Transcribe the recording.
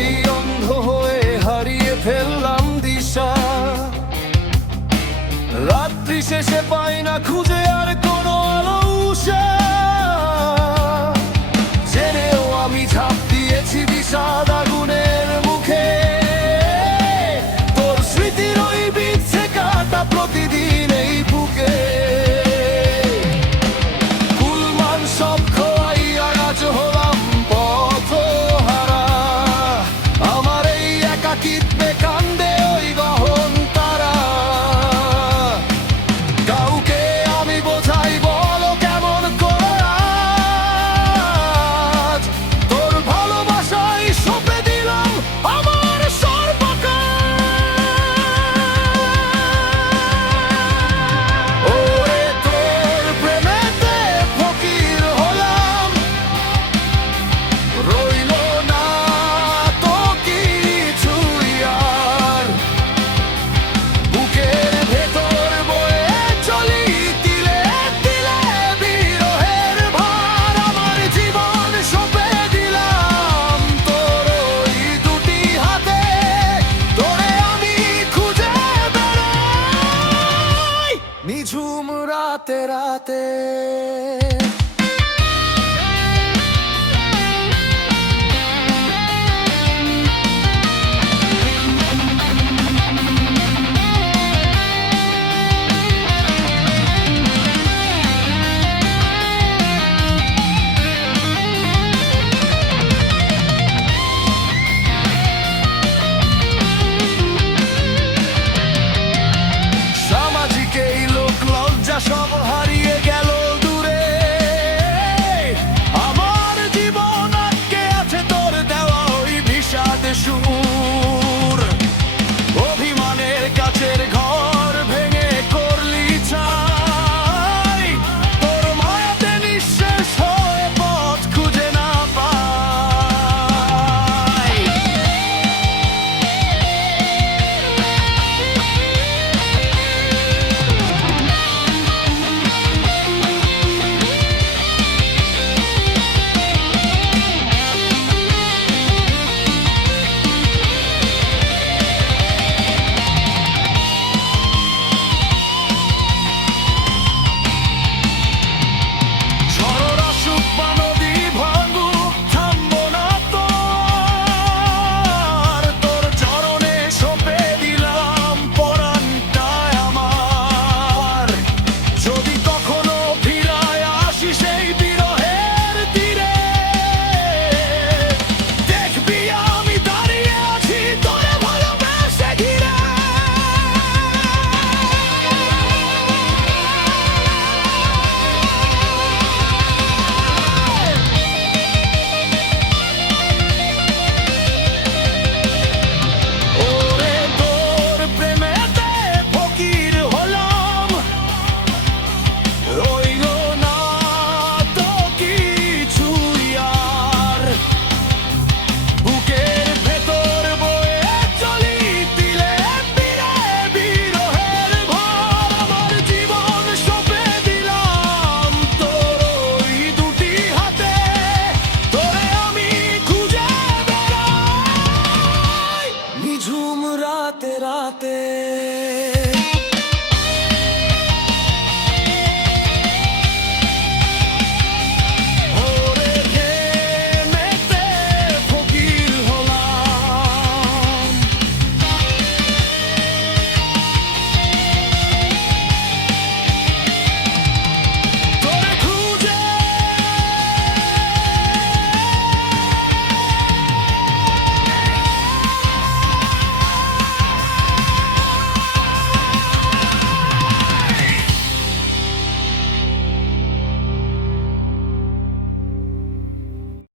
সেই অন্ধ হয়ে হারিয়ে ফেললাম দিশা। রাত্রি শেষে পাই না খুঁজে আর কোনো আলো উষা। জেনেও আমি ঝাঁপ দিয়েছি বিষাদ আগুনের মুখে। তোর স্মৃতির ওই বিচ্ছে কাটা প্রতিদিন এই বুকে। কুলমান সব খোয়াইয়া আজ হলাম পথহারা। আমার এই একাকিত্বে কান্দে ওই গহন তারা। কাউকে আমি বোঝাই বলো কেমন করে আজ। তোর ভালোবাসায় সঁপে দিলাম আমার সর্বকার। ওরে তোর প্রেমেতে ফকির হলাম, রইল না তো কিছুই আর। বুকের ভেতর বয়ে চলি তিলে তিলে বিরহের ভার। আমার জীবন সঁপে দিলাম তোর ওই দুটি হাতে। তোরে আমি খুঁজে বেড়াই নিঝুম রাতে রাতে।